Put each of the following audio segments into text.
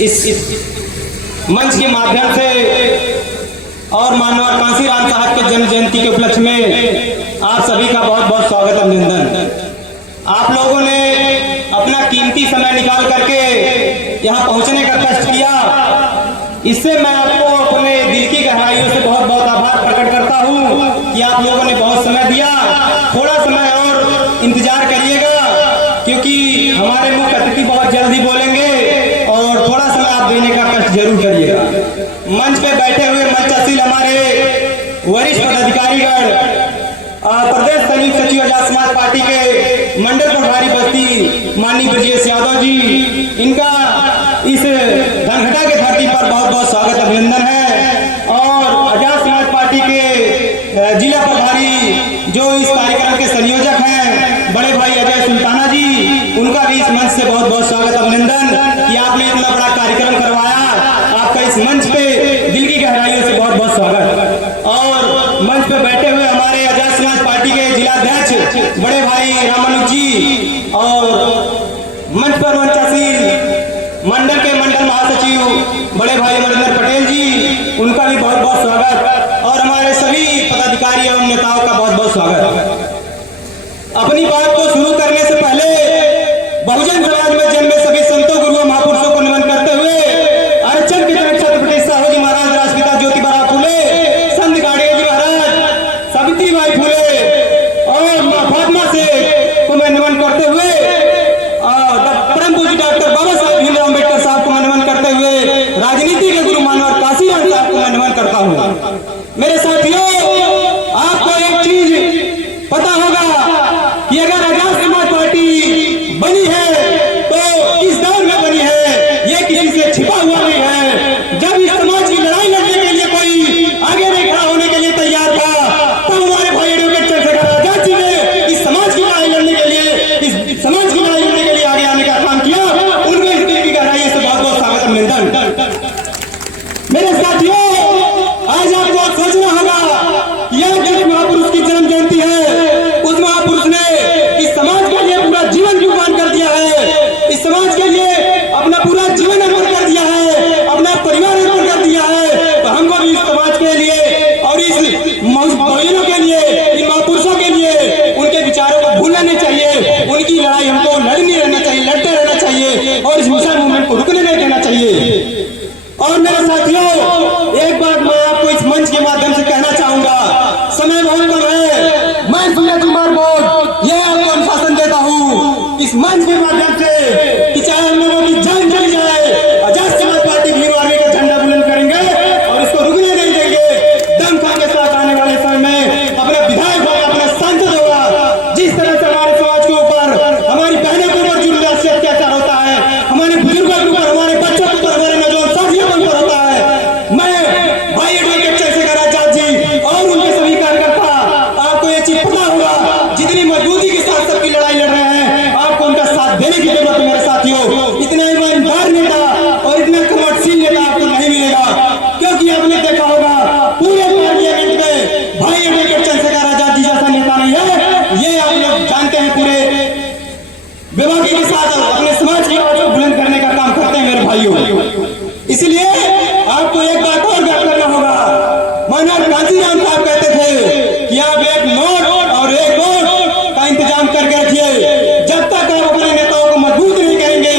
इस मंच के माध्यम से और माननीय कांसीराम साहब के जन्म जयंती के उपलक्ष्य में आप सभी का बहुत बहुत स्वागत अभिनंदन। आप लोगों ने अपना कीमती समय निकाल करके यहाँ पहुंचने का कष्ट किया, इससे मैं आपको अपने दिल की गहराइयों से बहुत बहुत आभार प्रकट करता हूँ कि आप लोगों ने बहुत समय दिया। थोड़ा समय और इंतजार करिएगा क्योंकि हमारे मुख्य अतिथि बहुत जल्दी बोलेंगे और थोड़ा समय आप देने का कष्ट जरूर करिएगा। मंच पे बैठे हुए मंचासीन हमारे वरिष्ठ पदाधिकारीगण, प्रदेश संयुक्त सचिव आजाद समाज पार्टी के मंडल प्रभारी बस्ती माननीय ब्रजेश यादव जी, इनका इस धनघटा के धरती पर बहुत बहुत स्वागत अभिनंदन है। और आजाद समाज पार्टी के जिला प्रभारी जो इस कार्यक्रम के संयोजक हैं बड़े भाई अजय सुल्ताना जी, उनका भी इस मंच से बहुत बहुत स्वागत अभिनंदन कि आपने इतना बड़ा कार्यक्रम करवाया। आपका इस मंच पे दिल की गहराइयों से बहुत बहुत स्वागत। और मंच पे बैठे हुए हमारे आजाद समाज पार्टी के जिलाध्यक्ष बड़े भाई रामानुज जी और मंच पर मंचासीन मंडल के मंडल महासचिव बड़े भाई अमरिंदर पटेल जी, उनका भी बहुत बहुत स्वागत। और हमारे सभी पदाधिकारी एवं नेताओं का बहुत बहुत स्वागत। अपनी बात को शुरू करने से पहले बहुजन समाज में जन्मे सभी संतों गुरुओं महापुरुषों को नमन करते हुए आरक्षण के जनक छत्रपति साहू जी महाराज, राष्ट्रपिता ज्योतिबा फूले, संत गाड़िया जी महाराज, सावित्रीबाई फूले और मां फातिमा से को मैं नमन करते हुए परम पूज्य डॉक्टर बाबा साहब भीमराव अम्बेडकर साहब को मैं नमन करते हुए राजनीति के गुरु मानवर कांसीराम साहब को मैं नमन करता हूँ। मेरे साथियों, आपको एक चीज पता होगा कि अगर आजाद समाज पार्टी बनी है तो इस दौर में बनी है, ये किसी से छिपा हुआ नहीं है। जब इस समाज की लड़ाई लड़ने के लिए कोई आगे नहीं खड़ा होने के लिए तैयार था, तो हमारे भाई एडवोकेट चंद्रशेखर आजाद जी ने इस समाज की लड़ाई लड़ने के लिए, इस समाज की लड़ाई लड़ने के लिए आगे आने का काम किया। उनको इस दिल की गहराइयों से बहुत बहुत स्वागत अभिनंदन। मेरे साथियों, आज आपको सोचना होगा यह जिस महापुरुष की जन्म जयंती है, उस महापुरुष ने इस समाज के लिए पूरा जीवन कुर्बान कर दिया है, इस समाज के लिए अपना पूरा जीवन अर्पण कर दिया है, अपना परिवार अर्पण कर दिया है। तो हमको भी इस समाज के लिए और इस बहुजनों के लिए, इन महापुरुषों के लिए उनके विचारों को भूलना नहीं चाहिए। उनकी लड़ाई हमको लड़नी रहना चाहिए, लड़ते रहना चाहिए और इस मिशन मूवमेंट को रुकने नहीं देना चाहिए। और मेरे साथियों, एक बात मैं आपको इस मंच के माध्यम से कहना चाहूंगा, समय बहुत कम है, मैं सुनील कुमार बोध ये आपको अनुशासन देता हूँ इस मंच के माध्यम से कि चाहे हम लोगों की जान चली जाए, आजाद समाज पार्टी भीम आर्मी का झंडा बुलंद करेंगे और इसको रुकने नहीं देंगे। दमखम के साथ आने वाले समय में अपना विधायक होगा, अपना सांसद होगा। जिस तरह से हमारे समाज के ऊपर, हमारी बहनों के ऊपर जुल्म से अत्याचार होता है, हमारे बुजुर्गों के ऊपर, हमारे बच्चों के ऊपर, हमारे नौजवान साथियों के ऊपर होता है, मैं भाई एडवोकेट चंद्रशेखर आजाद जी और उनके सभी कार्यकर्ता, आपको ये चीज पता होगा, जितनी मजबूती के साथ सबकी लड़ाई लड़ रहे हैं, आपको उनका साथ देने की जरूरत है। मेरे साथियों, इतना ईमानदार नेता और इतना कर्मठशील नेता आपको नहीं मिलेगा, क्योंकि आपने देखा होगा पूरे पार्लियामेंट में भाई एडवोकेट चंद्रशेखर आजाद जी जैसा नेता नहीं है। ये आप लोग जानते हैं, पूरे बेबाकी के साथ अपने समाज की आवाज को बुलंद करने का काम करते हैं मेरे भाइयों। इसलिए आपको एक बात और याद करना होगा, माननीय कांसीराम साहब कहते थे कि आप एक नोट और एक वोट का इंतजाम करके रखिए। जब तक आप अपने नेताओं को मजबूत नहीं करेंगे,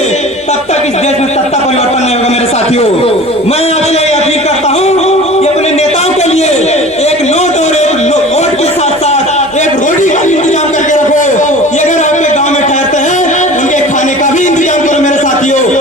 तब तक इस देश में सत्ता परिवर्तन नहीं होगा। मेरे साथियों, मैं आपसे अपील करता हूँ कि अपने नेताओं के लिए एक नोट और एक वोट के साथ साथ एक रोटी का भी इंतजाम करके रखो। ये अगर आपके गाँव में ठहरते हैं, उनके खाने का भी इंतजाम करो मेरे साथियों।